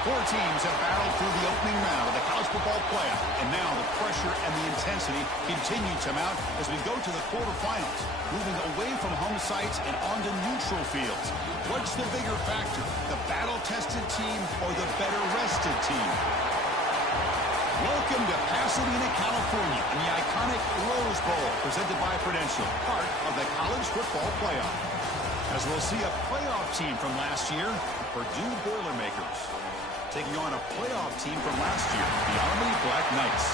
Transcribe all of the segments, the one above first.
Four teams have battled through the opening round of the college football playoff, and now the pressure and the intensity continue to mount as we go to the quarterfinals, moving away from home sites and onto neutral fields. What's the bigger factor, the battle-tested team or the better-rested team? Welcome to Pasadena, California, in the iconic Rose Bowl, presented by Prudential, part of the college football playoff. As we'll see a playoff team from last year, Purdue Boilermakers, taking on a playoff team from last year, the Army Black Knights.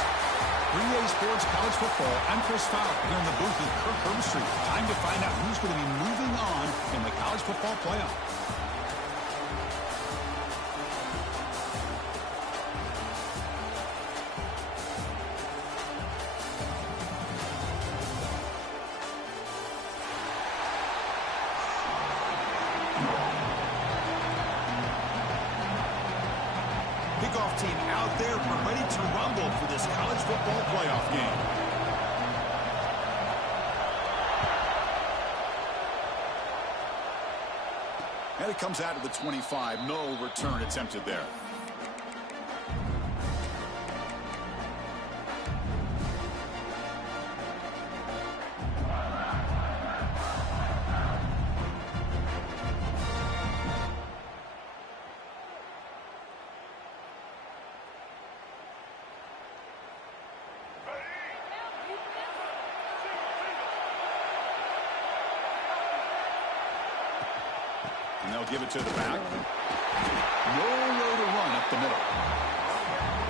3A Sports College Football, I'm Chris Fowler here in the booth with Kirk Herbstreit. Time to find out who's going to be moving on in the college football playoff. Kickoff team out there, we're ready to rumble for this college football playoff game. And it comes out of the 25. No return attempted there. And they'll give it to the back. Nowhere to run up the middle.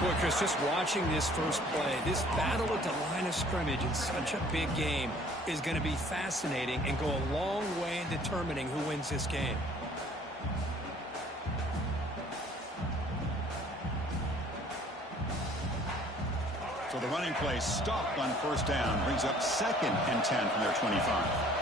Boy, Chris, just watching this first play, this battle at the line of scrimmage in such a big game is going to be fascinating and go a long way in determining who wins this game. So the running play stopped on first down, brings up 2nd and 10 from their 25.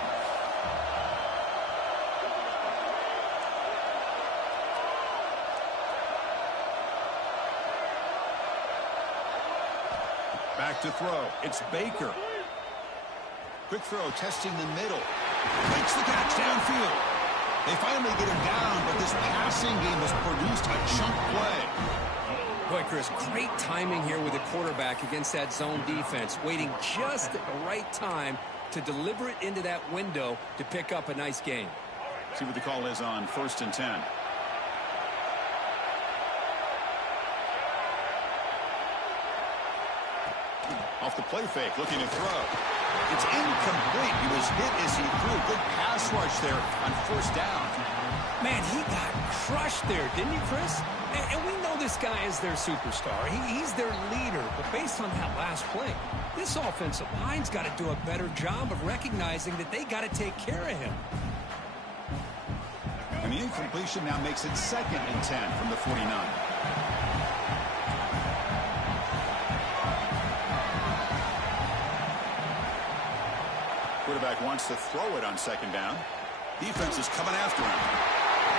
Back to throw. It's Baker. Quick throw, testing the middle. Makes the catch downfield. They finally get him down, but this passing game has produced a chunk play. Boy, Chris, great timing here with the quarterback against that zone defense, waiting just at the right time to deliver it into that window to pick up a nice gain. See what the call is on 1st and 10. Off the play fake, looking to throw. It's incomplete. He was hit as he threw. Good pass rush there on first down. Man, he got crushed there, didn't he, Chris? And we know this guy is their superstar. He's their leader. But based on that last play, this offensive line's got to do a better job of recognizing that they got to take care of him. And the incompletion now makes it 2nd and 10 from the 49. Quarterback wants to throw it on 2nd down. Defense is coming after him.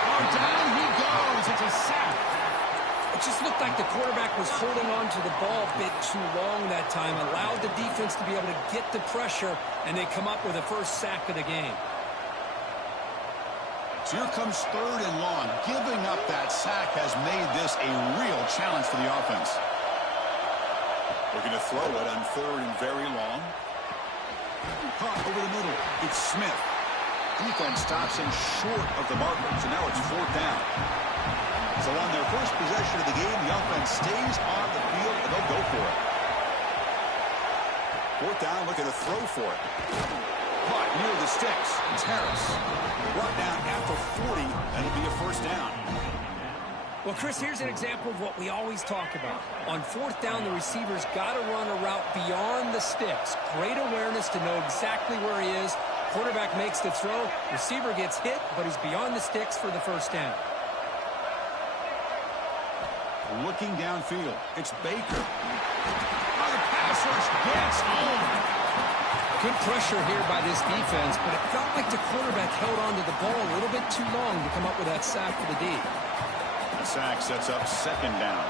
Oh, down he goes. It's a sack. It just looked like the quarterback was holding on to the ball a bit too long that time, allowed the defense to be able to get the pressure, and they come up with the first sack of the game. So here comes 3rd and long. Giving up that sack has made this a real challenge for the offense. Looking to throw it on 3rd and very long. Caught over the middle. It's Smith. Defense stops him short of the marker, so now it's 4th down. So on their first possession of the game, the offense stays on the field, and they'll go for it. 4th down, looking to throw for it. Caught near the sticks. It's Harris. Brought down after 40. That'll be a first down. Well, Chris, here's an example of what we always talk about. On 4th down, the receiver's got to run a route beyond the sticks. Great awareness to know exactly where he is. Quarterback makes the throw. Receiver gets hit, but he's beyond the sticks for the first down. Looking downfield. It's Baker. Oh, the pass rush gets home. Good pressure here by this defense, but it felt like the quarterback held on to the ball a little bit too long to come up with that sack for the D. The sack sets up 2nd down.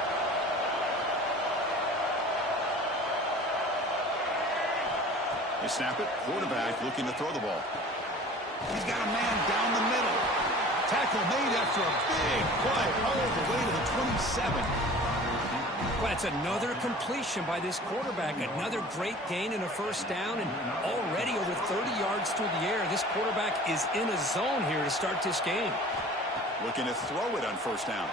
They snap it. Quarterback looking to throw the ball. He's got a man down the middle. Tackle made after a big play all the way to the 27. Well, that's another completion by this quarterback. Another great gain in a first down, and already over 30 yards through the air. This quarterback is in a zone here to start this game. Looking to throw it on first down.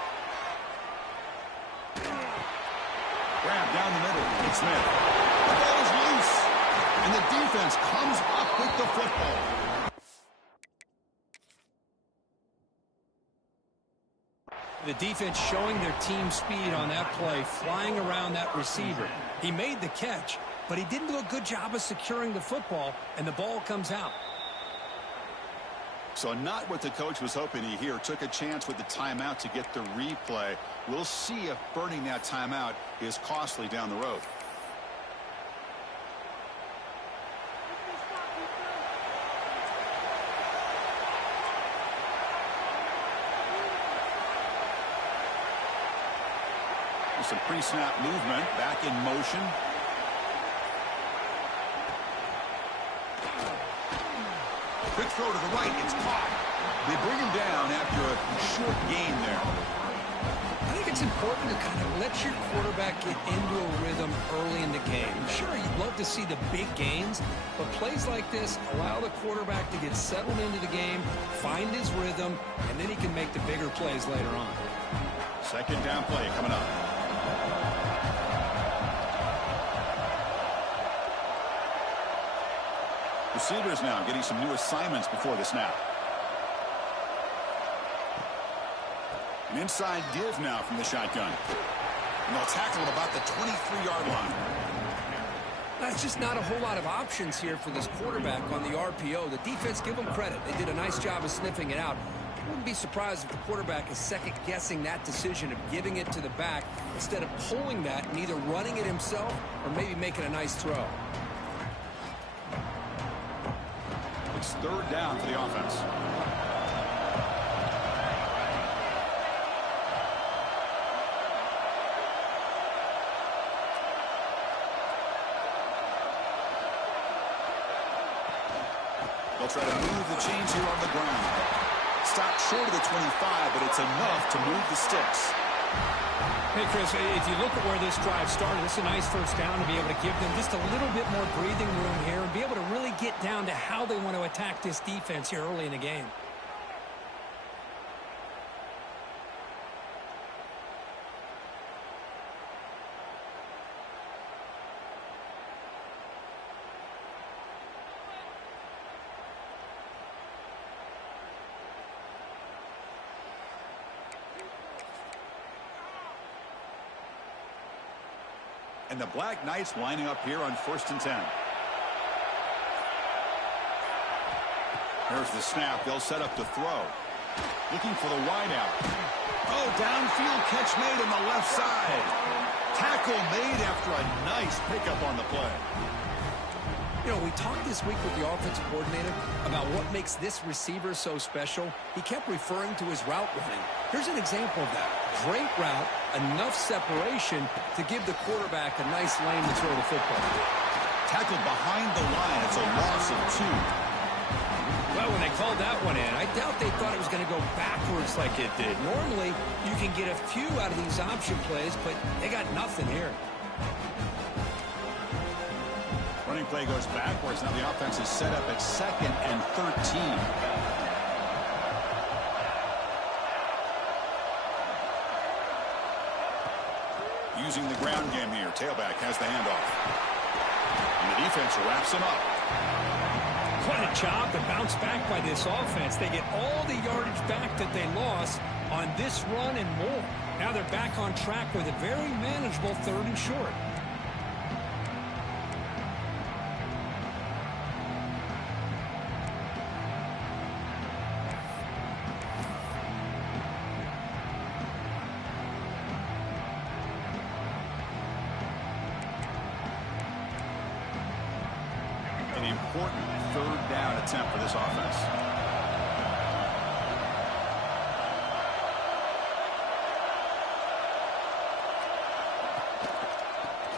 Grab down the middle. It's Smith. The ball is loose, and the defense comes up with the football. The defense showing their team speed on that play, flying around that receiver. He made the catch, but he didn't do a good job of securing the football, and the ball comes out. So not what the coach was hoping to hear. Took a chance with the timeout to get the replay. We'll see if burning that timeout is costly down the road. Some pre-snap movement, back in motion. Quick throw to the right, it's caught. They bring him down after a short gain there. I think it's important to kind of let your quarterback get into a rhythm early in the game. Sure, you'd love to see the big gains, but plays like this allow the quarterback to get settled into the game, find his rhythm, and then he can make the bigger plays later on. Second down play coming up. Receivers now getting some new assignments before the snap. An inside give now from the shotgun. And they'll tackle at about the 23-yard line. That's just not a whole lot of options here for this quarterback on the RPO. The defense, give them credit. They did a nice job of sniffing it out. I wouldn't be surprised if the quarterback is second-guessing that decision of giving it to the back instead of pulling that and either running it himself or maybe making a nice throw. It's third down for the offense. They'll try to move the chains here on the ground. Stopped short of the 25, but it's enough to move the sticks. Hey, Chris, if you look at where this drive started, it's a nice first down to be able to give them just a little bit more breathing room here and be able to really get down to how they want to attack this defense here early in the game. And the Black Knights lining up here on 1st and 10. Here's the snap. They'll set up to throw. Looking for the wideout. Oh, downfield catch made on the left side. Tackle made after a nice pickup on the play. You know, we talked this week with the offensive coordinator about what makes this receiver so special. He kept referring to his route running. Here's an example of that. Great route, enough separation to give the quarterback a nice lane to throw the football. Tackled behind the line. It's a loss of 2. Well, when they called that one in, I doubt they thought it was going to go backwards like it did. Normally, you can get a few out of these option plays, but they got nothing here. Running play goes backwards. Now the offense is set up at 2nd and 13. Using the ground game here. Tailback has the handoff. And the defense wraps him up. What a job to bounce back by this offense. They get all the yardage back that they lost on this run and more. Now they're back on track with a very manageable 3rd and short. An important 3rd down attempt for this offense.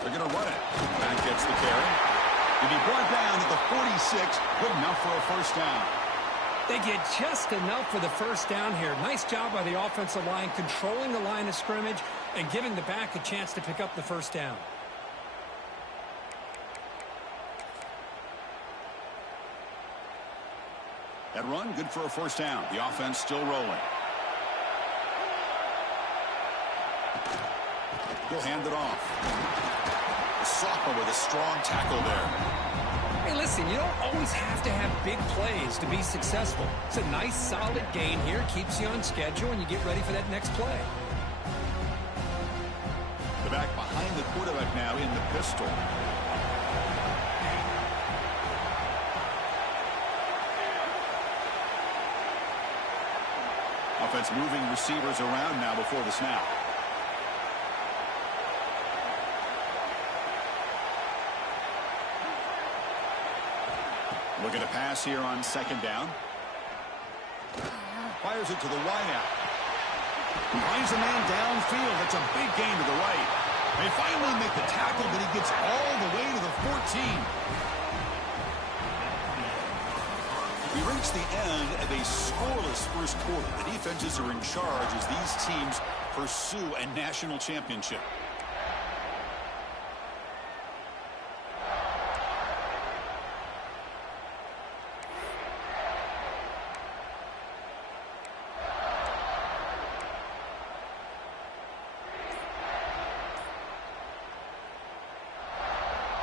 They're going to run it. Back gets the carry. And he brought down at the 46. Good enough for a first down. They get just enough for the first down here. Nice job by the offensive line, controlling the line of scrimmage and giving the back a chance to pick up the first down. That run, good for a first down. The offense still rolling. He'll hand it off. The sophomore with a strong tackle there. Hey, listen, you don't always have to have big plays to be successful. It's a nice, solid gain here. Keeps you on schedule, and you get ready for that next play. The back behind the quarterback now in the pistol. Offense moving receivers around now before the snap. Looking to pass here on second down. Fires it to the wideout. Finds a man downfield. That's a big gain to the right. They finally make the tackle, but he gets all the way to the 14. We reach the end of a scoreless first quarter. The defenses are in charge as these teams pursue a national championship.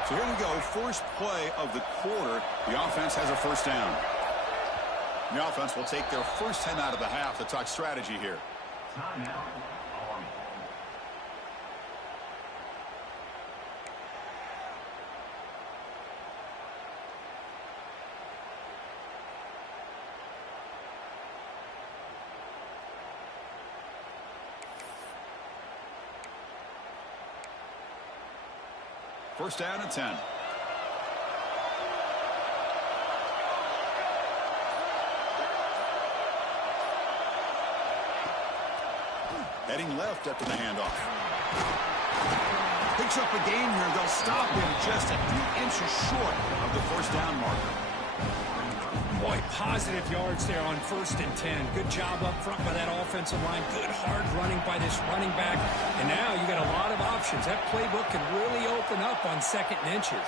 So here we go, first play of the quarter. The offense has a first down. The offense will take their first 10 out of the half to talk strategy here. First down and 10. Heading left after the handoff. Picks up a gain here. They'll stop him just a few inches short of the first down marker. Boy, positive yards there on first and 10. Good job up front by that offensive line. Good hard running by this running back. And now you got a lot of options. That playbook can really open up on second and inches.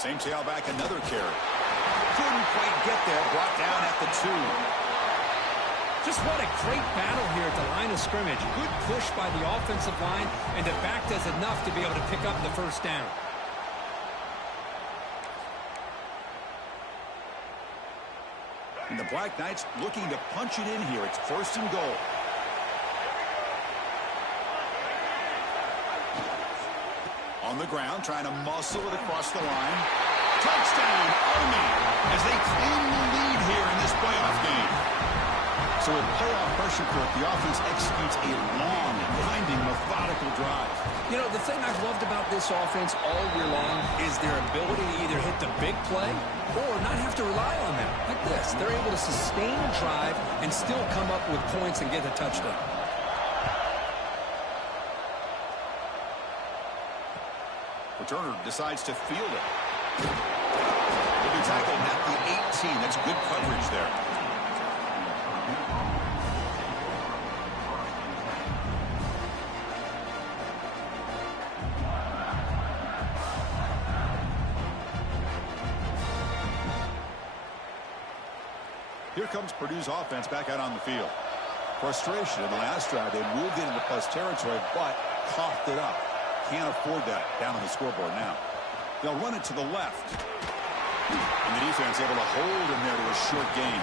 Same tailback, another carry. Couldn't quite get there. Brought down at the 2. Just what a great battle here at the line of scrimmage. Good push by the offensive line, and the back does enough to be able to pick up the first down. And the Black Knights looking to punch it in here. It's first and goal. On the ground, trying to muscle it across the line. Touchdown, Army, as they claim the lead here in this playoff game. So with playoff pressure court, the offense executes a long, winding, methodical drive. You know, the thing I've loved about this offense all year long is their ability to either hit the big play or not have to rely on that. Like this, they're able to sustain a drive and still come up with points and get a touchdown. Returner decides to field it. He'll be tackled at the 18. That's good coverage there. Here comes Purdue's offense back out on the field. Frustration in the last drive. They moved into plus territory, but coughed it up. Can't afford that down on the scoreboard now. They'll run it to the left. And the defense able to hold him there to a short gain.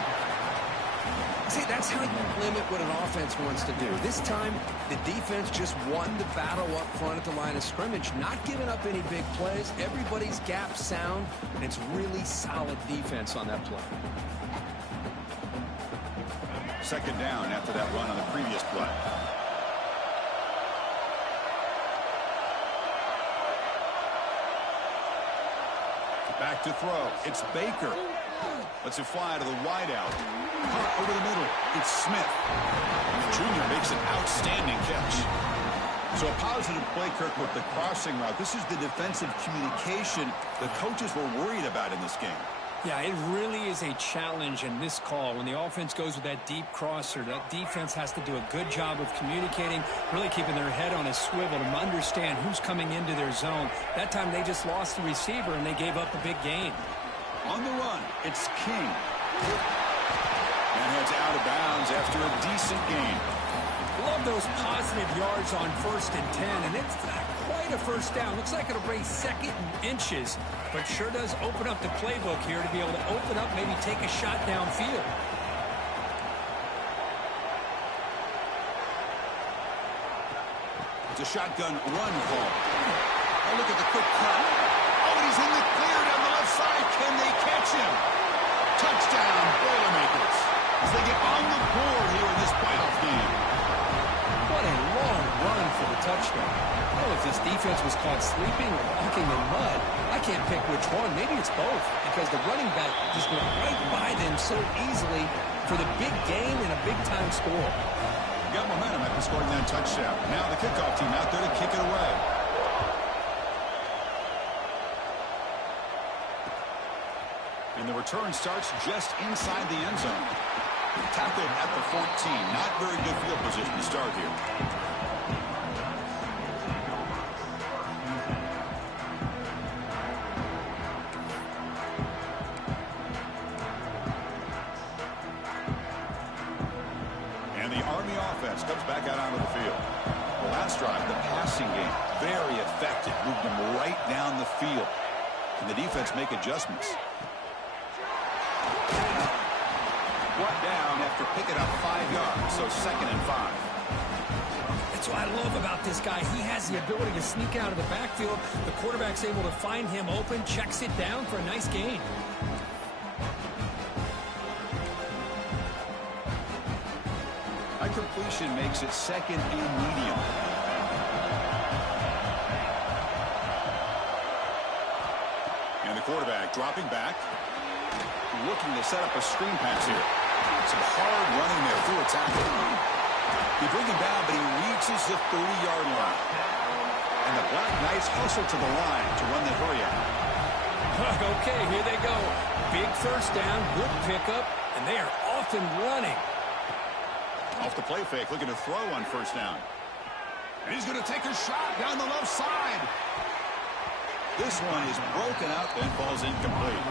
See, that's how you limit what an offense wants to do. This time, the defense just won the battle up front at the line of scrimmage, not giving up any big plays. Everybody's gap sound, and it's really solid defense on that play. Second down after that run on the previous play. Back to throw. It's Baker. Lets it fly to the wideout. Caught over the middle. It's Smith. And the junior makes an outstanding catch. So a positive play, Kirk, with the crossing route. This is the defensive communication the coaches were worried about in this game. Yeah, it really is a challenge in this call. When the offense goes with that deep crosser, that defense has to do a good job of communicating, really keeping their head on a swivel to understand who's coming into their zone. That time they just lost the receiver and they gave up a big gain. On the run, it's King. And heads out of bounds after a decent gain. Love those positive yards on 1st and 10, and it's not quite a first down. Looks like it'll bring 2nd and inches, but sure does open up the playbook here to be able to open up, maybe take a shot downfield. It's a shotgun run call. Oh, look at the quick cut. Oh, and he's in the clear down the left side. Can they catch him? Touchdown, Boilermakers, as they get on the board here in this playoff game. What a long run for the touchdown. I don't know if this defense was caught sleeping or walking in mud. I can't pick which one. Maybe it's both, because the running back just went right by them so easily for the big gain and a big-time score. Got momentum after scoring that touchdown. Now the kickoff team out there to kick it away. And the return starts just inside the end zone. Tackled at the 14. Not very good field position to start here. And the Army offense comes back out onto the field. The last drive, the passing game, very effective. Moved them right down the field. Can the defense make adjustments? Brought down after picking up 5 yards, so 2nd and 5. That's what I love about this guy. He has the ability to sneak out of the backfield. The quarterback's able to find him open, checks it down for a nice gain. High completion makes it 2nd and medium. And the quarterback dropping back, looking to set up a screen pass here. Some hard running there through a tackle. They bring him down, but he reaches the 30-yard line. And the Black Knights hustle to the line to run the hurry out. Okay, here they go. Big first down, good pickup, and they are off and running. Off the play fake, looking to throw on 1st down. And he's going to take a shot down the left side. This one is broken up and falls incomplete.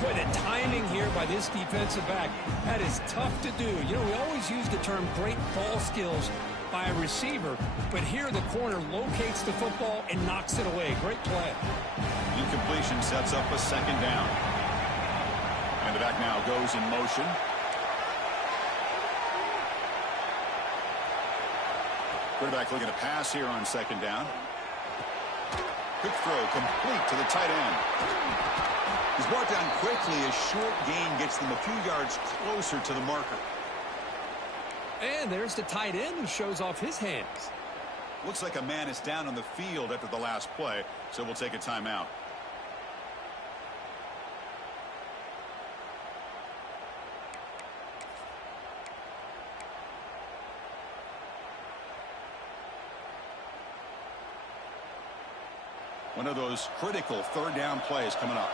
Boy, the timing here by this defensive back, that is tough to do. You know, we always use the term great ball skills by a receiver, but here the corner locates the football and knocks it away. Great play. Incompletion sets up a 2nd down. And the back now goes in motion. Quarterback looking to pass here on 2nd down. Quick throw complete to the tight end. He's brought down quickly. A short gain gets them a few yards closer to the marker. And there's the tight end who shows off his hands. Looks like a man is down on the field after the last play, so we'll take a timeout. One of those critical 3rd down plays coming up.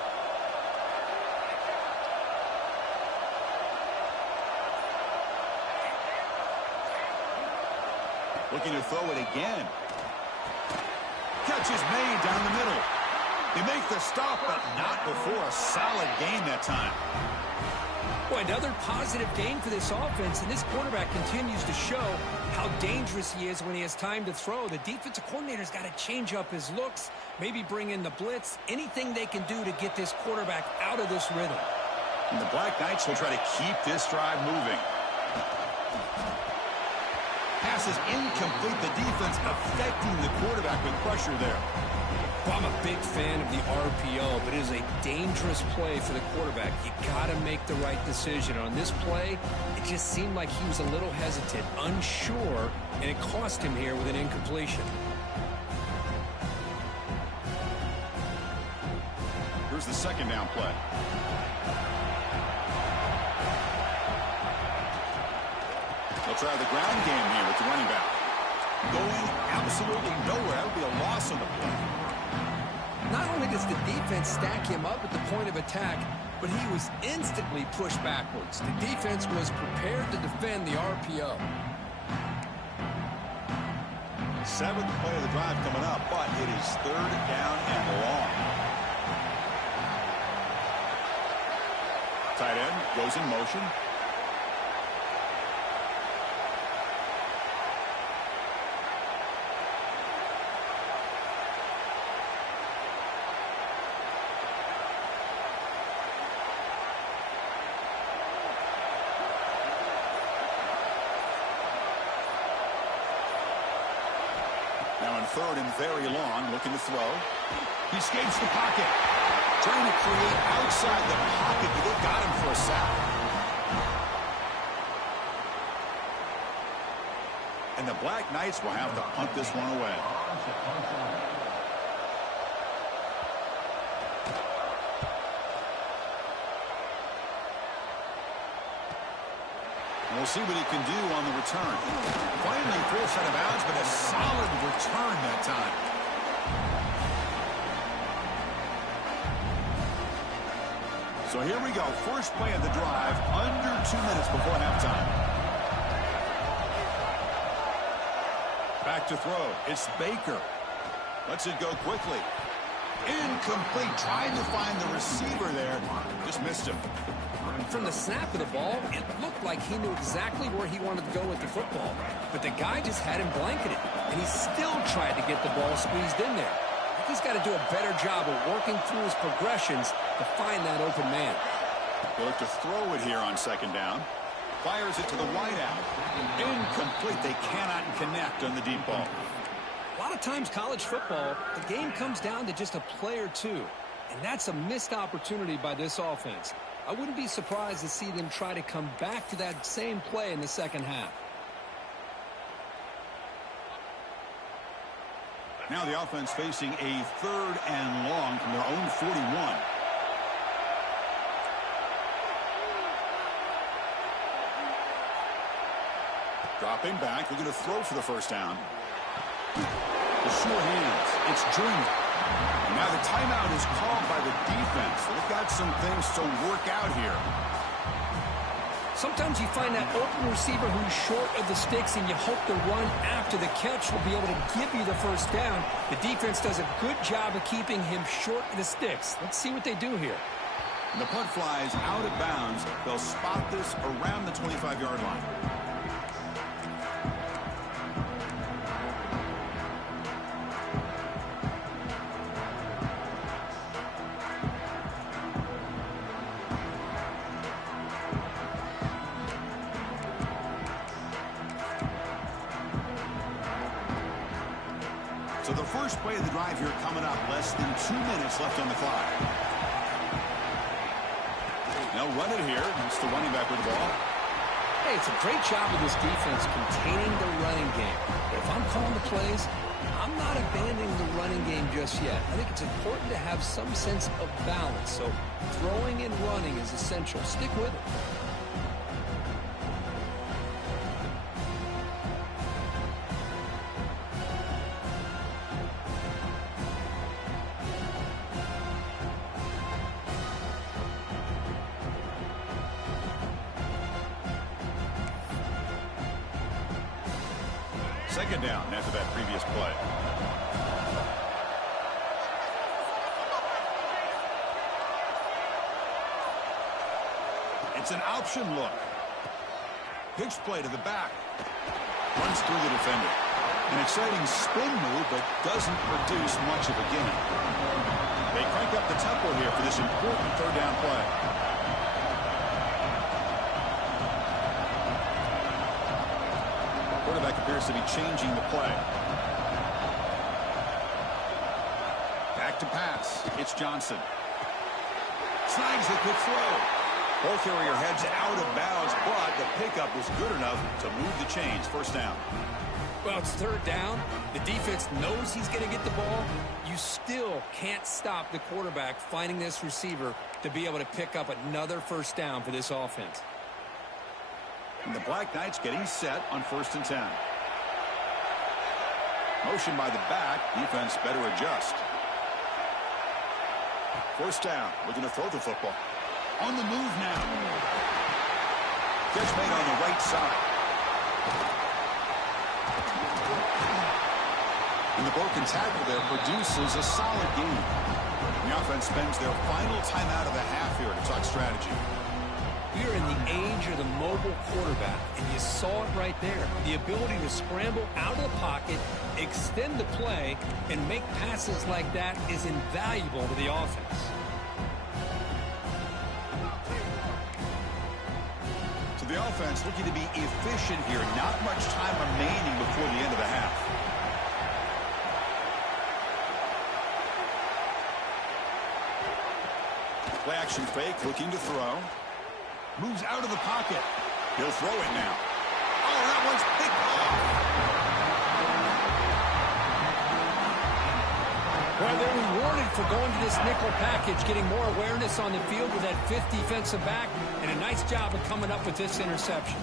Looking to throw it again. Catch is made down the middle. They make the stop, but not before a solid gain that time. Boy, another positive gain for this offense, and this quarterback continues to show how dangerous he is when he has time to throw. The defensive coordinator's got to change up his looks, maybe bring in the blitz, anything they can do to get this quarterback out of this rhythm. And the Black Knights will try to keep this drive moving. Pass is incomplete. The defense affecting the quarterback with pressure there. Well, I'm a big fan of the RPO, but it is a dangerous play for the quarterback. You got to make the right decision. On this play, it just seemed like he was a little hesitant, unsure, and it cost him here with an incompletion. Here's the 2nd down play. They'll try the ground game here with the running back. Going absolutely nowhere. That would be a loss on the play. Not only does the defense stack him up at the point of attack, but he was instantly pushed backwards. The defense was prepared to defend the RPO. Seventh play of the drive coming up, but it is third down and long. Tight end goes in motion. Now in third and very long, looking to throw. He escapes the pocket. Trying to create outside the pocket, but they got him for a sack. And the Black Knights will have to punt this one away. And we'll see what he can do on the return. Finally forced out of bounds, but a solid return that time. So here we go. First play of the drive, under 2 minutes before halftime. Back to throw. It's Baker. Lets it go quickly. Incomplete. Trying to find the receiver there. Just missed him. From the snap of the ball, it looked like he knew exactly where he wanted to go with the football. But the guy just had him blanketed, and he still tried to get the ball squeezed in there. He's got to do a better job of working through his progressions to find that open man. He'll look to throw it here on second down. Fires it to the wideout. Incomplete. They cannot connect on the deep ball. A lot of times college football, the game comes down to just a play or two. And that's a missed opportunity by this offense. I wouldn't be surprised to see them try to come back to that same play in the second half. Now the offense facing a third and long from their own 41. Dropping back, looking to throw for the first down. The sure hands. It's Junior. And now the timeout is called by the defense. They've got some things to work out here. Sometimes you find that open receiver who's short of the sticks, and you hope the run after the catch will be able to give you the first down. The defense does a good job of keeping him short of the sticks. Let's see what they do here. And the punt flies out of bounds. They'll spot this around the 25-yard line. So the first play of the drive here coming up. Less than 2 minutes left on the clock. They'll run it here. It's the running back with the ball. Hey, it's a great job of this defense containing the running game. But if I'm calling the plays, I'm not abandoning the running game just yet. I think it's important to have some sense of balance. So throwing and running is essential. Stick with it. Second down after that previous play. It's an option look. Pitch play to the back. Runs through the defender. An exciting spin move, but doesn't produce much of a gain. They crank up the tempo here for this important third down play. Quarterback appears to be changing the play. Back to pass. It's Johnson. Snags the quick throw. Ball carrier heads out of bounds, but the pickup was good enough to move the chains. First down. Well, it's third down. The defense knows he's going to get the ball. You still can't stop the quarterback finding this receiver to be able to pick up another first down for this offense. And the Black Knights getting set on 1st and 10. Motion by the back. Defense better adjust. First down, looking to throw the football. On the move now. Catch made on the right side. And the broken tackle there produces a solid gain. The offense spends their final timeout of the half here to talk strategy. We are in the age of the mobile quarterback, and you saw it right there. The ability to scramble out of the pocket, extend the play, and make passes like that is invaluable to the offense. So the offense looking to be efficient here. Not much time remaining before the end of the half. Play action fake, looking to throw. Moves out of the pocket. He'll throw it now. Oh, that one's picked off. Well, they're rewarded for going to this nickel package, getting more awareness on the field with that fifth defensive back, and a nice job of coming up with this interception.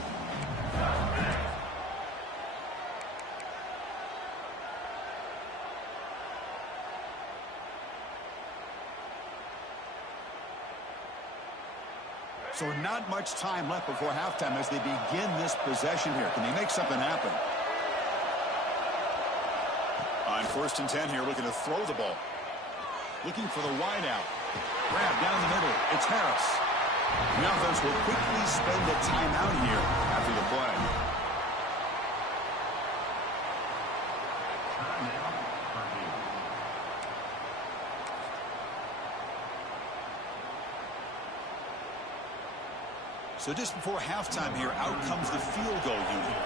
So not much time left before halftime as they begin this possession here. Can they make something happen? On 1st and 10 here, looking to throw the ball. Looking for the wide out. Grab down the middle. It's Harris. The offense will quickly spend a timeout here after the play. So just before halftime here, out comes the field goal unit.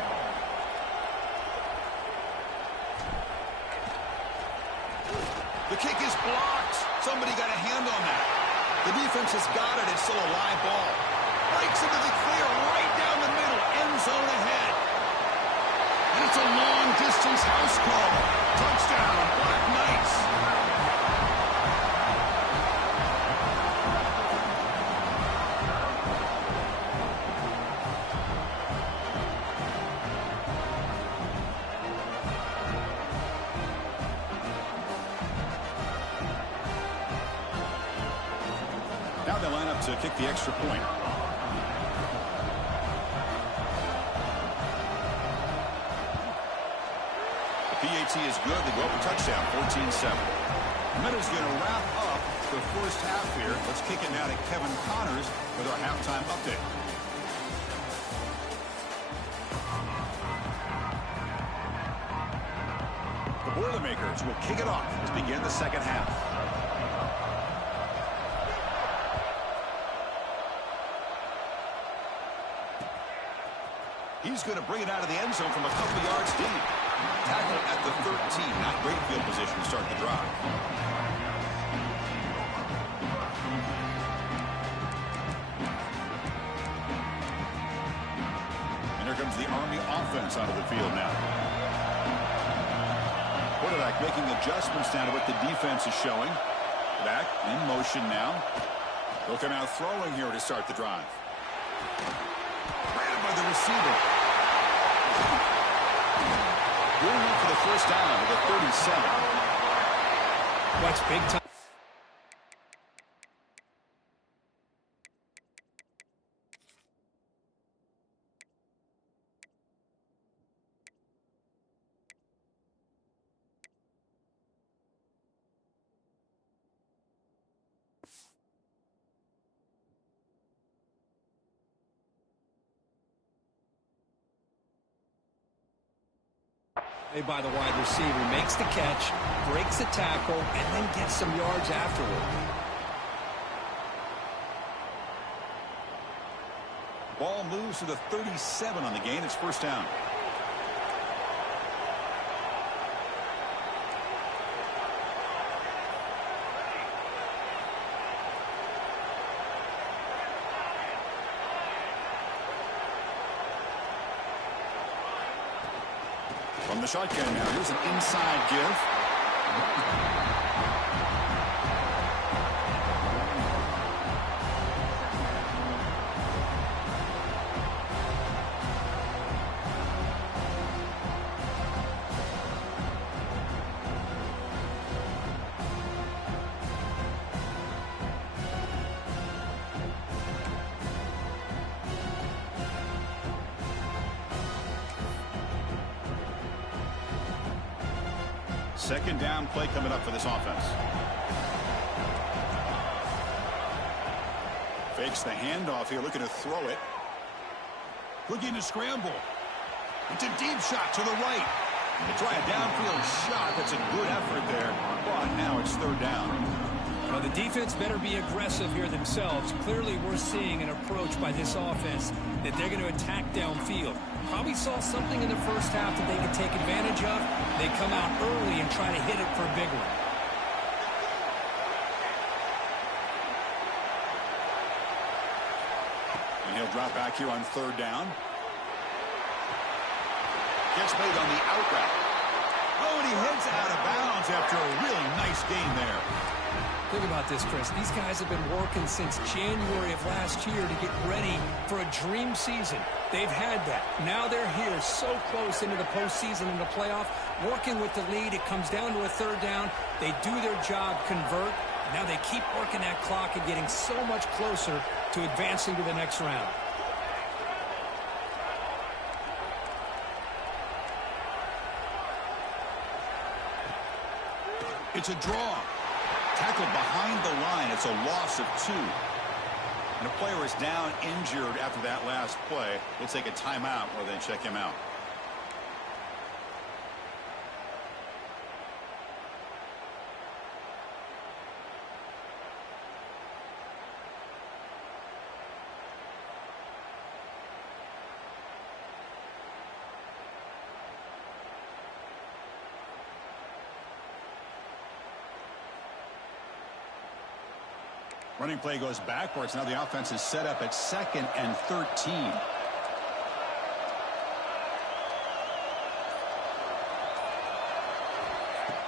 The kick is blocked. Somebody got a hand on that. The defense has got it. It's still a live ball. Breaks into the clear right down the middle. End zone ahead. And it's a long-distance house call. Touchdown, Black Knights. Now they line up to kick the extra point. The PAT is good. They go up a touchdown, 14-7. The Meadows going to wrap up the first half here. Let's kick it now to Kevin Connors with our halftime update. The Boilermakers will kick it off as we begin the second half. He's going to bring it out of the end zone from a couple yards deep. Tackle at the 13. Not great field position to start the drive. And here comes the Army offense onto the field now. Quarterback making adjustments down to what the defense is showing. Back in motion now. They'll come out throwing here to start the drive. Grabbed by the receiver. Going up for the first down to the 37. That's big time. Made by the wide receiver, makes the catch, breaks the tackle, and then gets some yards afterward. Ball moves to the 37 on the gain. It's first down. From the shotgun now, here's an inside give. second down play coming up for this offense. Fakes the handoff here, looking to throw it. Looking to scramble. It's a deep shot to the right. They try a downfield shot. That's a good effort there. But now it's third down. Well, the defense better be aggressive here themselves. Clearly, we're seeing an approach by this offense that they're going to attack downfield. Probably saw something in the first half that they could take advantage of. They come out early and try to hit it for a big one. And he'll drop back here on third down. Gets made on the out route. Oh, and he heads out of bounds after a really nice gain there. Think about this, Chris. These guys have been working since January of last year to get ready for a dream season. They've had that. Now they're here so close into the postseason and the playoff, working with the lead. It comes down to a third down. They do their job, convert. Now they keep working that clock and getting so much closer to advancing to the next round. It's a draw. Tackled behind the line. It's a loss of 2. And a player is down injured after that last play. We'll take a timeout while they check him out. Running play goes backwards. Now the offense is set up at 2nd and 13.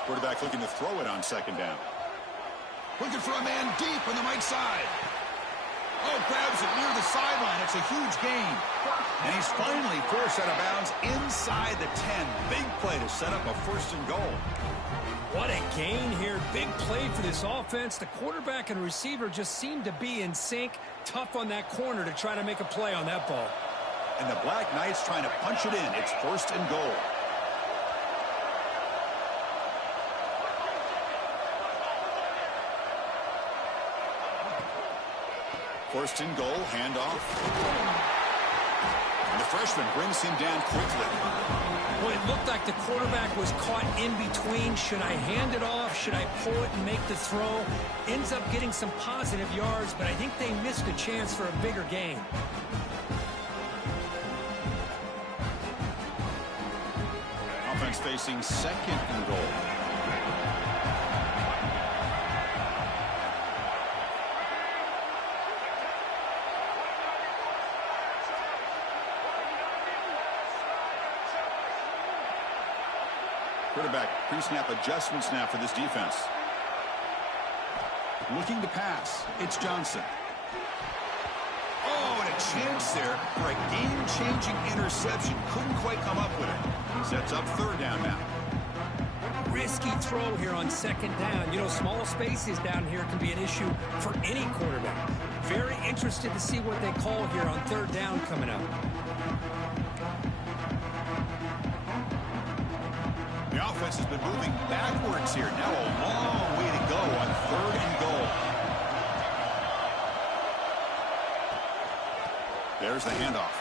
Quarterback looking to throw it on 2nd down. Looking for a man deep on the right side. Oh, grabs it near the sideline. It's a huge gain. And he's finally forced out of bounds inside the 10. Big play to set up a 1st and goal. What a gain here. Big play for this offense. The quarterback and receiver just seem to be in sync. Tough on that corner to try to make a play on that ball. And the Black Knights trying to punch it in. It's 1st and goal. First and goal, handoff. And the freshman brings him down quickly. Well, it looked like the quarterback was caught in between. Should I hand it off? Should I pull it and make the throw? Ends up getting some positive yards, but I think they missed a chance for a bigger gain. Offense facing 2nd and goal. Quarterback pre-snap adjustments now for this defense. Looking to pass. It's Johnson. Oh, and a chance there for a game-changing interception. Couldn't quite come up with it. Sets up 3rd down now. Risky throw here on 2nd down. You know, small spaces down here can be an issue for any quarterback. Very interested to see what they call here on 3rd down coming up. The offense has been moving backwards here. Now a long way to go on 3rd and goal. There's the handoff.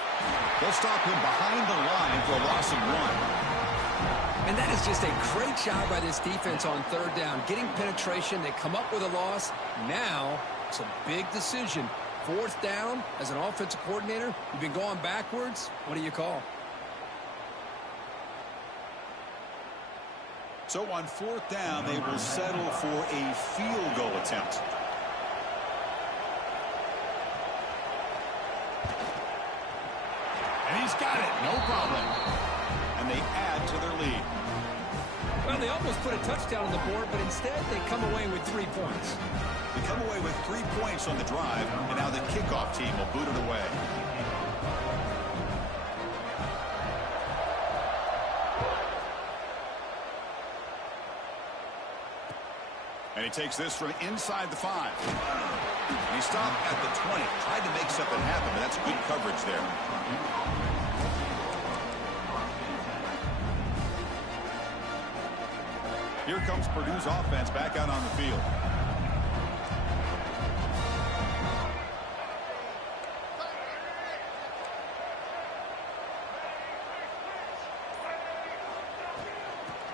They'll stop him behind the line for a loss of 1. And that is just a great job by this defense on 3rd down. Getting penetration, they come up with a loss. Now it's a big decision. 4th down, as an offensive coordinator, you've been going backwards. What do you call? So on 4th down, they will settle for a field goal attempt. And he's got it, no problem. And they add to their lead. Well, they almost put a touchdown on the board, but instead they come away with 3 points. They come away with 3 points on the drive, and now the kickoff team will boot it away. And he takes this from inside the 5. And he stopped at the 20. Tried to make something happen, but that's good coverage there. Here comes Purdue's offense back out on the field.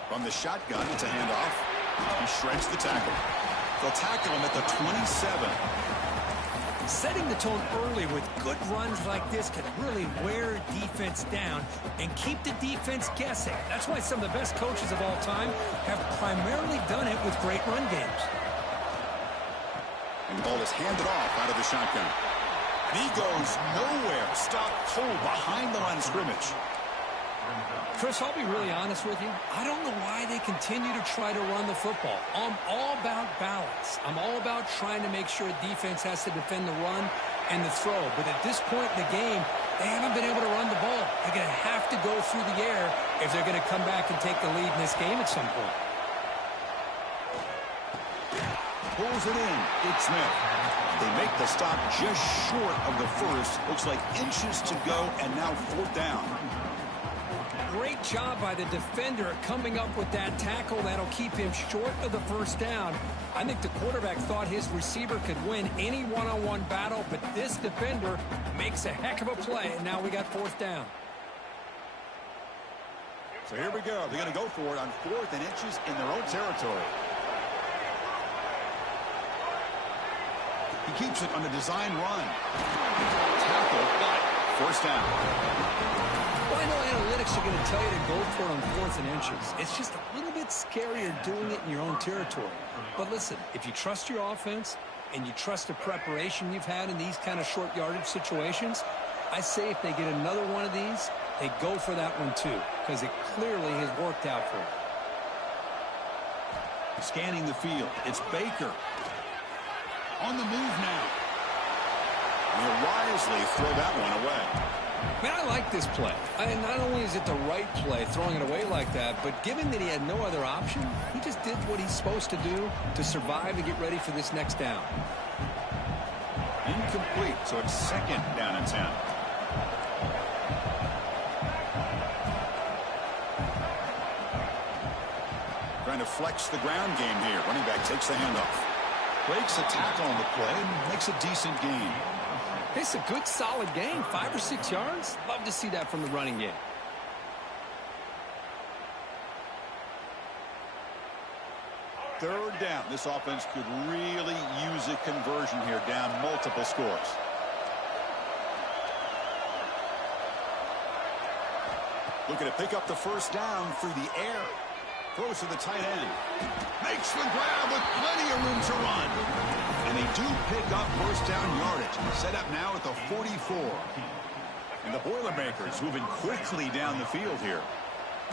From the shotgun, it's a handoff. He shreds the tackle. They'll tackle him at the 27. Setting the tone early with good runs like this can really wear defense down and keep the defense guessing. That's why some of the best coaches of all time have primarily done it with great run games. And the ball is handed off out of the shotgun. And he goes nowhere. Stopped cold behind the line of scrimmage. Chris, I'll be really honest with you. I don't know why they continue to try to run the football. I'm all about balance. I'm all about trying to make sure defense has to defend the run and the throw. But at this point in the game, they haven't been able to run the ball. They're going to have to go through the air if they're going to come back and take the lead in this game at some point. Pulls it in. It's Smith. They make the stop just short of the first. Looks like inches to go, and now 4th down. Great job by the defender coming up with that tackle. That'll keep him short of the first down. I think the quarterback thought his receiver could win any one-on-one battle, but this defender makes a heck of a play, and now we got 4th down. So here we go. They're going to go for it on 4th and inches in their own territory. He keeps it on a design run. Tackle, but 1st down. Well, I know analytics are going to tell you to go for it on 4th and inches. It's just a little bit scarier doing it in your own territory. But listen, if you trust your offense and you trust the preparation you've had in these kind of short yardage situations, I say if they get another one of these, they go for that one too, because it clearly has worked out for them. Scanning the field, it's Baker. On the move now. He'll wisely throw that one away. Man, I like this play. Not only is it the right play, throwing it away like that, but given that he had no other option, he just did what he's supposed to do to survive and get ready for this next down. Incomplete, so it's 2nd down and 10. Trying to flex the ground game here. Running back takes the handoff. Breaks a tackle on the play and makes a decent gain. It's a good, solid gain. 5 or 6 yards. Love to see that from the running game. Third down. This offense could really use a conversion here, down multiple scores. Looking to pick up the 1st down through the air. Throws to the tight end. Makes the grab with plenty of room to run. And they do pick up 1st down yardage. Set up now at the 44. And the Boilermakers moving quickly down the field here.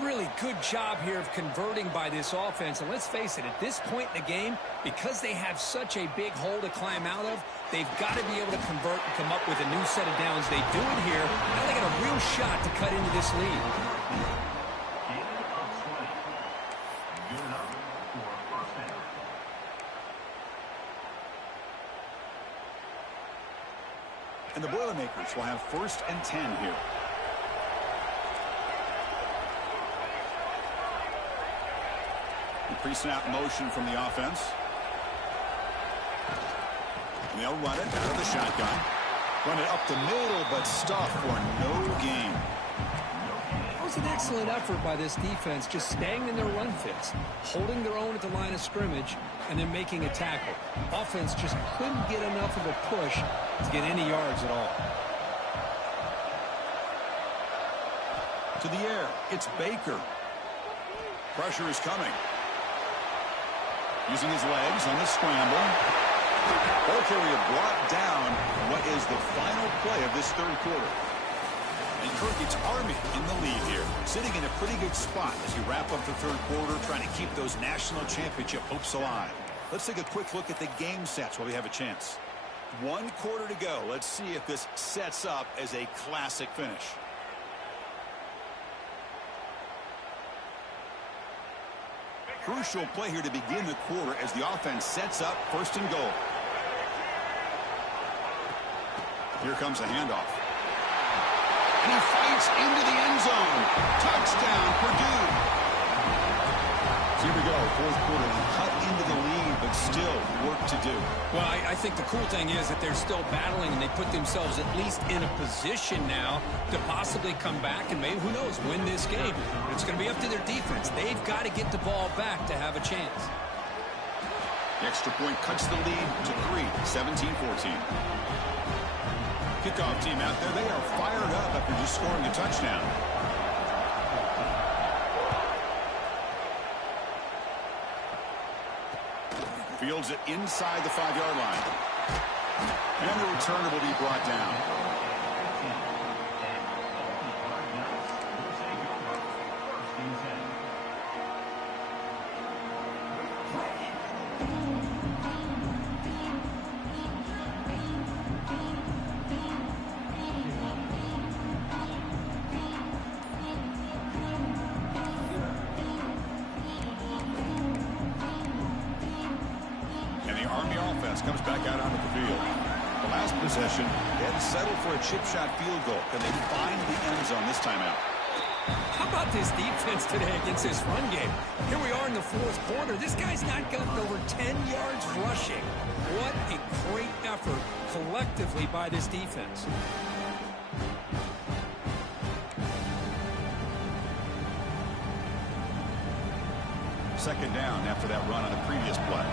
Really good job here of converting by this offense. And let's face it, at this point in the game, because they have such a big hole to climb out of, they've got to be able to convert and come up with a new set of downs. They do it here. Now they got a real shot to cut into this lead. And the Boilermakers will have 1st and 10 here. Pre-snap motion from the offense. And they'll run it out of the shotgun. Run it up the middle, but stuffed for no gain. That was an excellent effort by this defense, just staying in their run fits, holding their own at the line of scrimmage, and then making a tackle. Offense just couldn't get enough of a push to get any yards at all. To the air, it's Baker. Pressure is coming. Using his legs on the scramble. Ball carrier brought down what is the final play of this 3rd quarter. And Kirk, it's Army in the lead here, sitting in a pretty good spot as you wrap up the 3rd quarter, trying to keep those national championship hopes alive. Let's take a quick look at the game sets while we have a chance. 1 quarter to go. Let's see if this sets up as a classic finish. Crucial play here to begin the quarter as the offense sets up 1st and goal. Here comes a handoff. And he fights into the end zone. Touchdown, Purdue. So here we go, fourth quarter. Cut into the lead, but still work to do. Well, I think the cool thing is that they're still battling, and they put themselves at least in a position now to possibly come back and maybe, who knows, win this game. But it's going to be up to their defense. They've got to get the ball back to have a chance. The extra point cuts the lead to 3, 17-14. Kickoff team out there. They are fired up after just scoring a touchdown. Fields it inside the 5-yard line. And the returner will be brought down. Comes back out onto the field. The last possession, they had to settle for a chip shot field goal. Can they find the end zone this time out? How about this defense today against this run game? Here we are in the fourth quarter. This guy's not gotten over 10 yards rushing. What a great effort collectively by this defense. Second down after that run on the previous play.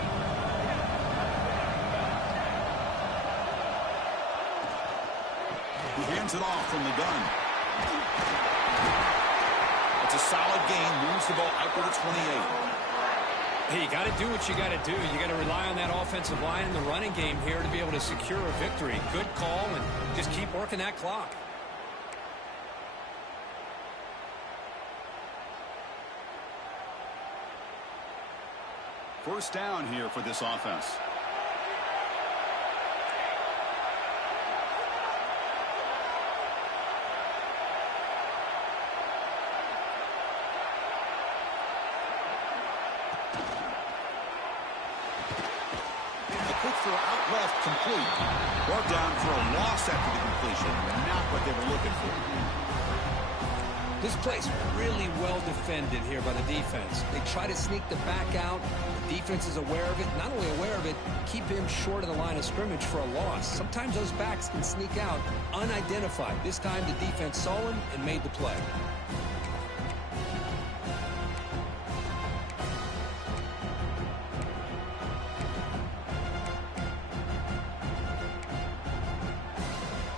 He hands it off from the gun. It's a solid gain. Moves the ball out to the 28. Hey, you got to do what you got to do. You got to rely on that offensive line in the running game here to be able to secure a victory. Good call, and just keep working that clock. First down here for this offense. Out left, complete. Brought down for a loss after the completion. Not what they were looking for. This play's really well defended here by the defense. They try to sneak the back out. The defense is aware of it. Not only aware of it, keep him short of the line of scrimmage for a loss. Sometimes those backs can sneak out unidentified. This time the defense saw him and made the play.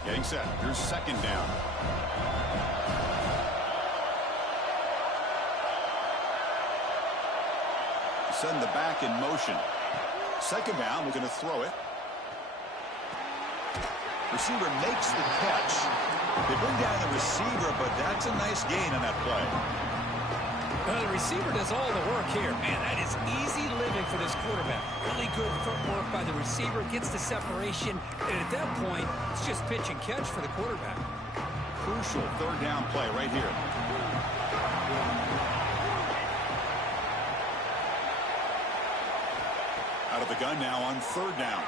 Getting set. Here's second down. Send the back in motion. Second down. We're going to throw it. Receiver makes the catch. They bring down the receiver, but that's a nice gain on that play. Well, the receiver does all the work here. Man, that is easy living for this quarterback. Really good footwork by the receiver. Gets the separation. And at that point, it's just pitch and catch for the quarterback. Crucial third down play right here. Out of the gun now on third down.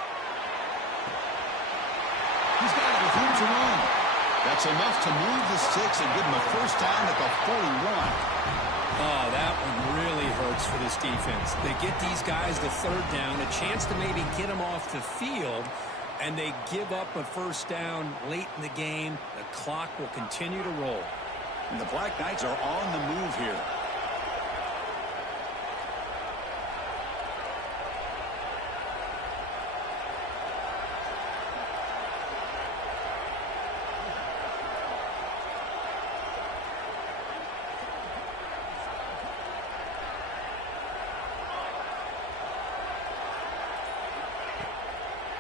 He's got it with room to run. That's enough to move the sticks and give him a first down at the 41. Oh, that one really hurts for this defense. They get these guys the third down, a chance to maybe get them off the field, and they give up a first down late in the game. The clock will continue to roll. And the Black Knights are on the move here.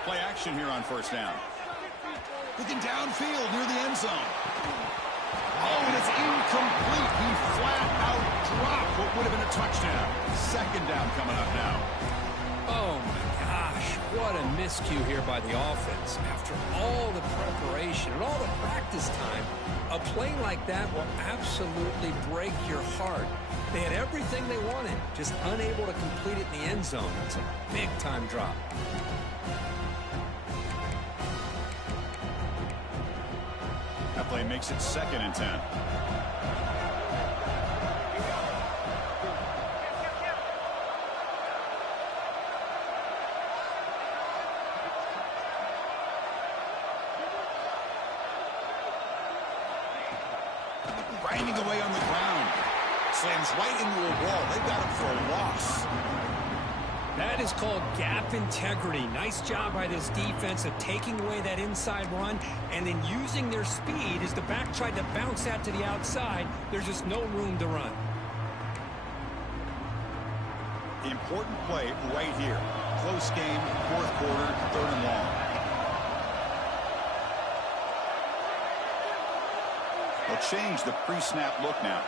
Play action here on first down. Looking downfield near the end zone. Oh, and it's incomplete. He flat out dropped what would have been a touchdown. Second down coming up now. Oh, my gosh. What a miscue here by the offense. After all the preparation and all the practice time, a play like that will absolutely break your heart. They had everything they wanted, just unable to complete it in the end zone. It's a big-time drop. That play makes it 2nd and 10. grinding away on the ground. Slams right into a wall. They've got him for a loss. That is called gap integrity. Nice job by this defense of taking away that inside run and then using their speed as the back tried to bounce that to the outside. There's just no room to run. Important play right here. Close game, fourth quarter, third and long. They'll change the pre-snap look now.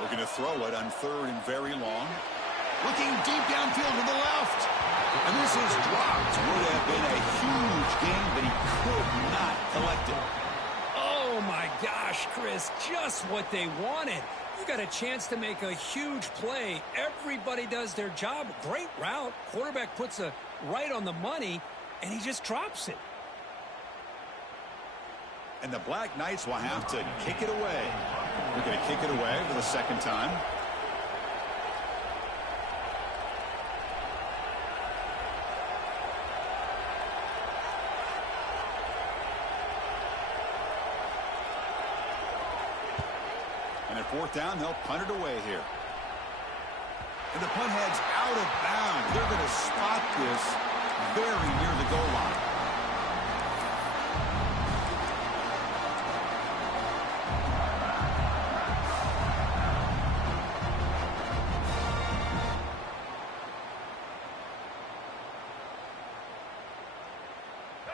Looking to throw it on third and very long. Looking deep downfield to the left. And this is dropped. Would have been a huge gain, but he could not collect it. Oh, my gosh, Chris, just what they wanted. You got a chance to make a huge play. Everybody does their job. Great route. Quarterback puts it right on the money, and he just drops it. And the Black Knights will have to kick it away. They're going to kick it away for the second time. And at fourth down, they'll punt it away here. And the punt heads out of bounds. They're going to spot this very near the goal line.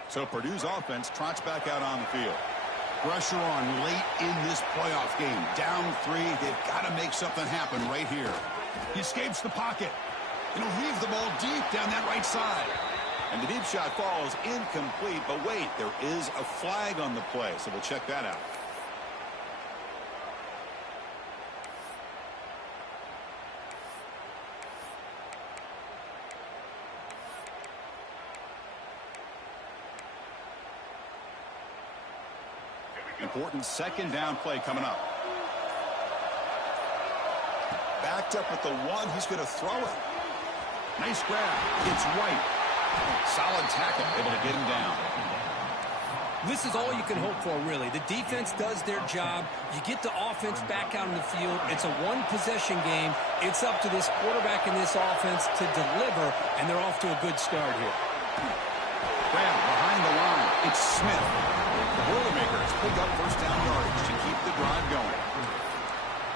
So Purdue's offense trots back out on the field. Pressure on late in this playoff game. Down 3. They've got to make something happen right here. He escapes the pocket. And he'll heave the ball deep down that right side. And the deep shot falls incomplete. But wait, there is a flag on the play. So we'll check that out. Important second down play coming up. Backed up at the 1. He's going to throw it. Nice grab. It's White. Solid tackle. Able to get him down. This is all you can hope for, really. The defense does their job. You get the offense back out on the field. It's a one-possession game. It's up to this quarterback and this offense to deliver, and they're off to a good start here. Grab behind the line. It's Smith. The Boilermakers pick up first down yardage to keep the drive going.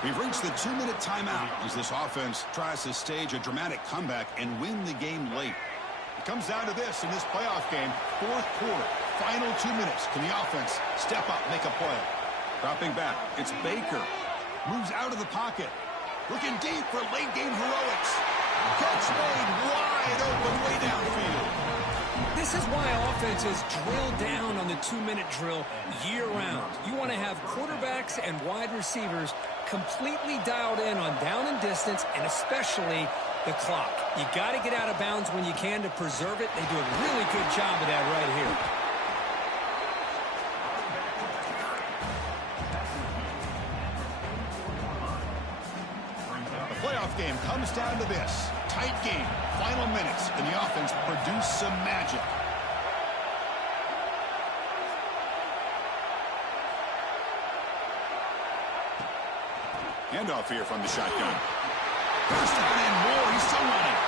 We've reached the 2-minute timeout as this offense tries to stage a dramatic comeback and win the game late. It comes down to this in this playoff game. Fourth quarter, final 2 minutes. Can the offense step up, make a play? Dropping back, it's Baker. Moves out of the pocket. Looking deep for late game heroics. Catch made wide open way downfield. This is why offenses drill down on the 2-minute drill year-round. You want to have quarterbacks and wide receivers completely dialed in on down and distance, and especially the clock. You got to get out of bounds when you can to preserve it. They do a really good job of that right here. The playoff game comes down to this. Tight game, final minutes, and the offense produce some magic. Handoff here from the shotgun. First down and more. He's still running.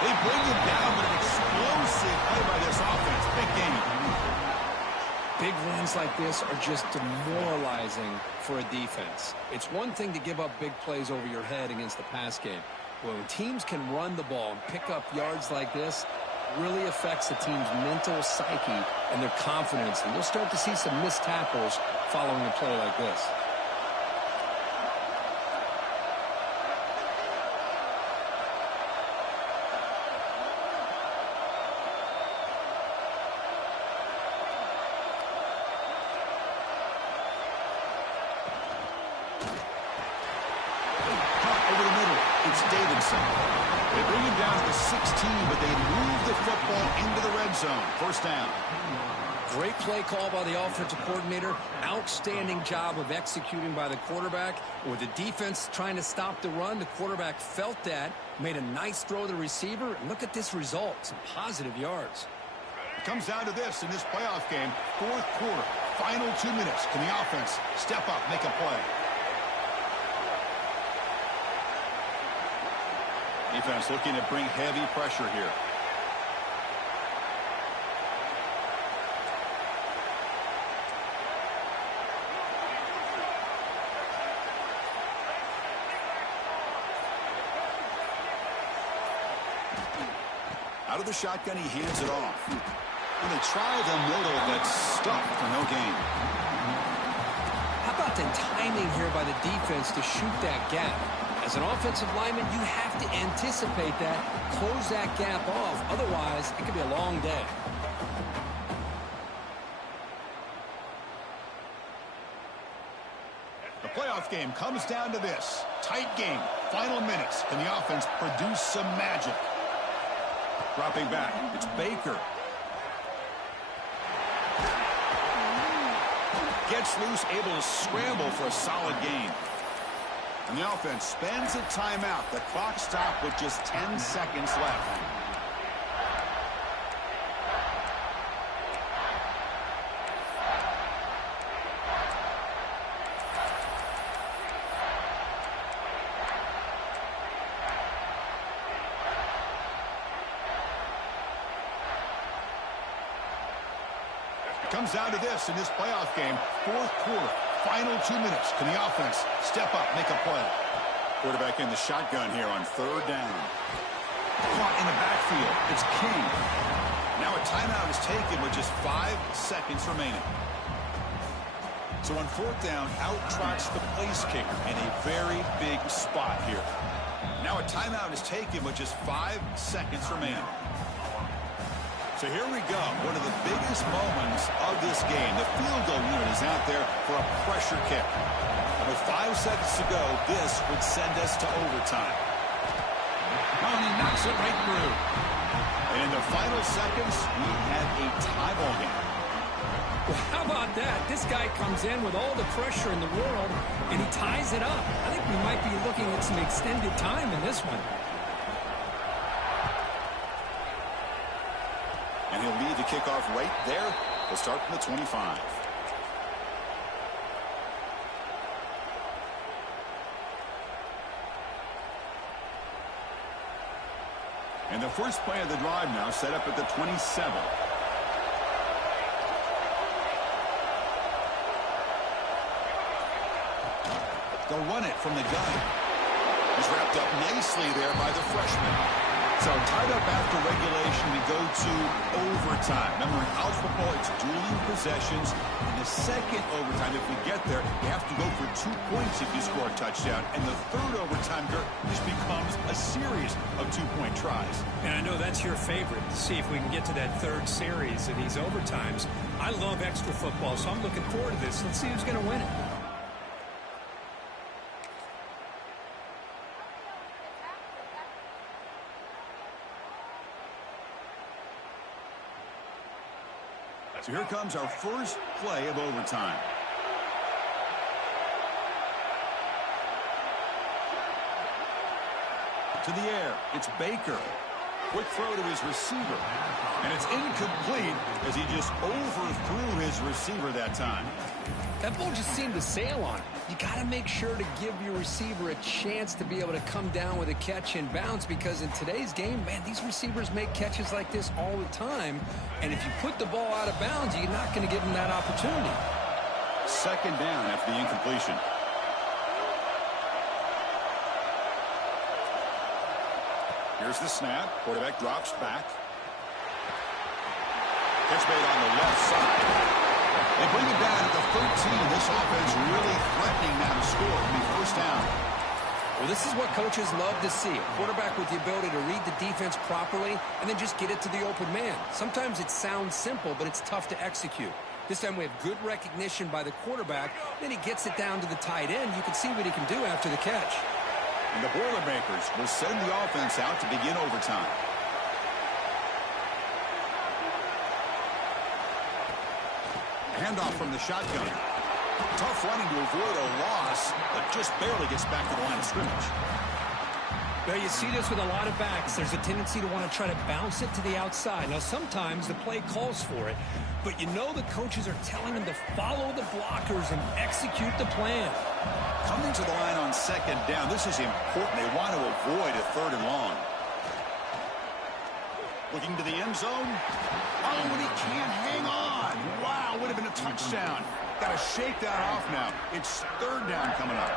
They bring him down, but an explosive play by this offense. Big game. Big runs like this are just demoralizing for a defense. It's one thing to give up big plays over your head against the pass game. Well, when teams can run the ball and pick up yards like this, it really affects the team's mental psyche and their confidence. And you'll start to see some missed tackles following a play like this. Over the middle, it's Davidson. They bring him down to the 16, but they move the football into the red zone. First down. Great play call by the offensive coordinator. Outstanding job of executing by the quarterback. With the defense trying to stop the run, the quarterback felt that, made a nice throw to the receiver. And look at this result, some positive yards. It comes down to this in this playoff game. Fourth quarter, final 2 minutes. Can the offense step up, make a play? Defense looking to bring heavy pressure here. Out of the shotgun, he hands it off. And they try the middle, but stuck for no gain. How about the timing here by the defense to shoot that gap? As an offensive lineman, you have to anticipate that, close that gap off. Otherwise, it could be a long day. The playoff game comes down to this. Tight game, final minutes. Can the offense produce some magic? Dropping back, it's Baker. Gets loose, able to scramble for a solid gain. And the offense spends a timeout. The clock stopped with just 10 seconds left. Comes down to this in this playoff game. Fourth quarter, final 2 minutes. Can the offense step up, make a play? Quarterback in the shotgun here on third down. Caught in the backfield. It's King. Now a timeout is taken with just 5 seconds remaining. So on fourth down, out trots the place kicker in a very big spot here. Now a timeout is taken with just 5 seconds remaining. So here we go, one of the biggest moments of this game. The field goal unit is out there for a pressure kick. And with 5 seconds to go, this would send us to overtime. Oh, and he knocks it right through. And in the final seconds, we have a tie ball game. Well, how about that? This guy comes in with all the pressure in the world, and he ties it up. I think we might be looking at some extended time in this one. And he'll lead the kickoff right there. We'll start from the 25. And the first play of the drive now set up at the 27. They'll run it from the gun. He's wrapped up nicely there by the freshman. So tied up after regulation, we go to overtime. Remember, in college football, it's dueling possessions. In the second overtime, if we get there, you have to go for 2 points if you score a touchdown. And the third overtime, this becomes a series of 2-point tries. And I know that's your favorite, to see if we can get to that third series of these overtimes. I love extra football, so I'm looking forward to this. Let's see who's going to win it. So here comes our first play of overtime. To the air, it's Baker. Quick throw to his receiver. And it's incomplete as he just overthrew his receiver that time. That ball just seemed to sail on it. You got to make sure to give your receiver a chance to be able to come down with a catch and bounce, because in today's game, man, these receivers make catches like this all the time. And if you put the ball out of bounds, you're not going to give them that opportunity. Second down after the incompletion. Here's the snap. Quarterback drops back. Catch made on the left side. They bring it down at the 13. This offense really threatening now to score. It'll be first down. Well, this is what coaches love to see. A quarterback with the ability to read the defense properly and then just get it to the open man. Sometimes it sounds simple, but it's tough to execute. This time we have good recognition by the quarterback. Then he gets it down to the tight end. You can see what he can do after the catch. And the Boilermakers will send the offense out to begin overtime. Handoff from the shotgun. Tough running to avoid a loss, but just barely gets back to the line of scrimmage. Well, you see this with a lot of backs. There's a tendency to want to try to bounce it to the outside. Now, sometimes the play calls for it, but you know the coaches are telling them to follow the blockers and execute the plan. Coming to the line on second down, this is important. They want to avoid a third and long. Looking to the end zone. Oh, and he can't hang on. Wow, would have been a touchdown. Got to shake that off now. It's third down coming up.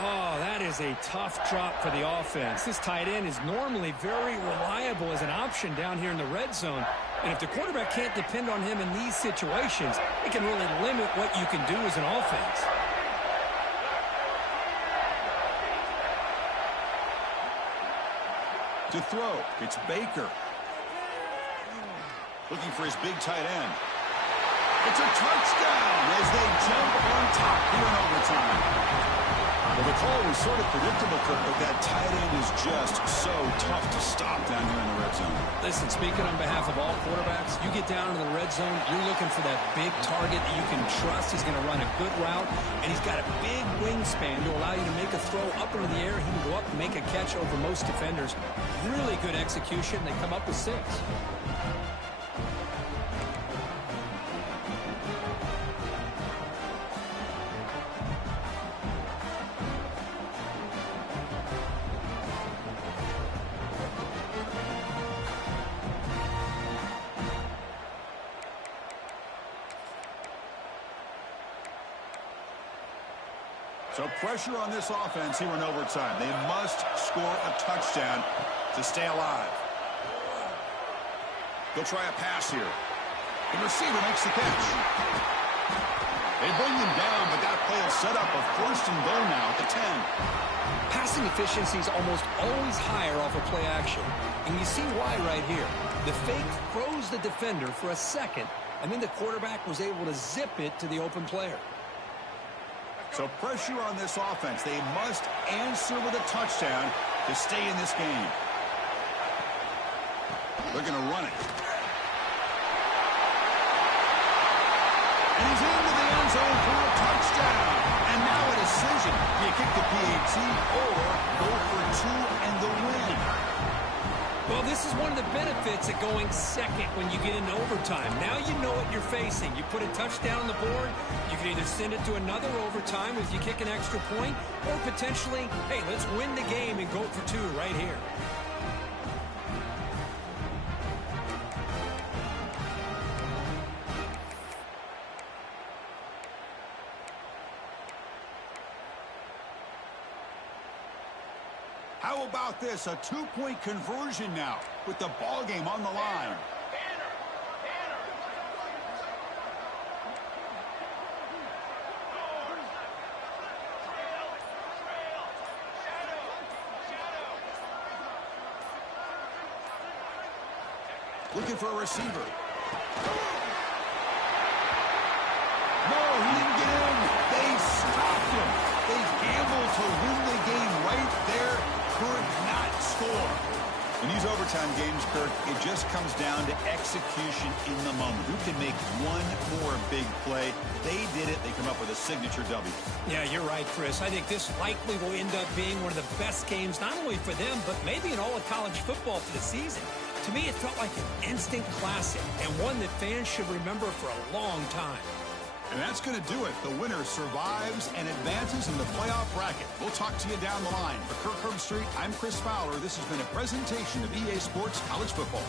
Oh, that is a tough drop for the offense. This tight end is normally very reliable as an option down here in the red zone. And if the quarterback can't depend on him in these situations, it can really limit what you can do as an offense. To throw, it's Baker. Looking for his big tight end. It's a touchdown as they jump on top here in overtime. Well, the call was sort of predictable, Kirk, but that tight end is just so tough to stop down here in the red zone. Listen, speaking on behalf of all quarterbacks, you get down in the red zone, you're looking for that big target that you can trust. He's going to run a good route, and he's got a big wingspan to allow you to make a throw up into the air. He can go up and make a catch over most defenders. Really good execution. They come up with 6. So pressure on this offense here in overtime. They must score a touchdown to stay alive. They'll try a pass here. The receiver makes the catch. They bring him down, but that play will set up a first and goal now at the 10. Passing efficiency is almost always higher off of play action. And you see why right here. The fake froze the defender for a second, and then the quarterback was able to zip it to the open player. So pressure on this offense. They must answer with a touchdown to stay in this game. They're going to run it. And he's into the end zone for a touchdown. And now a decision. Do you kick the PAT or go for 2 and the win? Well, this is one of the benefits of going second when you get into overtime. Now you know what you're facing. You put a touchdown on the board, you can either send it to another overtime if you kick an extra point, or potentially, hey, let's win the game and go for 2 right here. How about this? A 2-point conversion now with the ball game on the line. Looking for a receiver. No, he didn't get in. They stopped him. They gambled to win the game right there. Could not score. In these overtime games, Kirk, it just comes down to execution in the moment. Who can make one more big play? They did it. They come up with a signature W. Yeah, you're right, Chris. I think this likely will end up being one of the best games, not only for them, but maybe in all of college football for the season. To me, it felt like an instant classic and one that fans should remember for a long time. And that's going to do it. The winner survives and advances in the playoff bracket. We'll talk to you down the line. For Kirk Herbstreit, I'm Chris Fowler. This has been a presentation of EA Sports College Football.